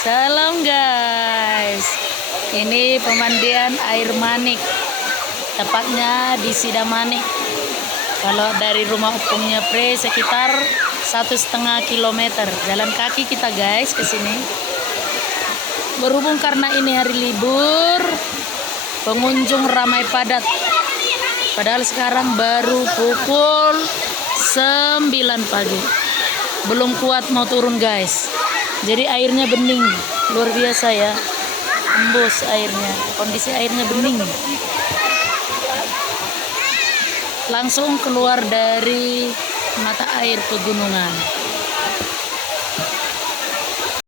Salam guys. Ini pemandian air manik. Tepatnya di Sidamanik. Kalau dari rumah Opungnya Pre sekitar 1,5 kilometer. Jalan kaki kita guys ke sini. Berhubung karena ini hari libur, pengunjung ramai padat. Padahal sekarang baru pukul 9 pagi. Belum kuat mau turun guys. Jadi airnya bening, luar biasa ya. Embus airnya, kondisi airnya bening. Langsung keluar dari mata air pegunungan.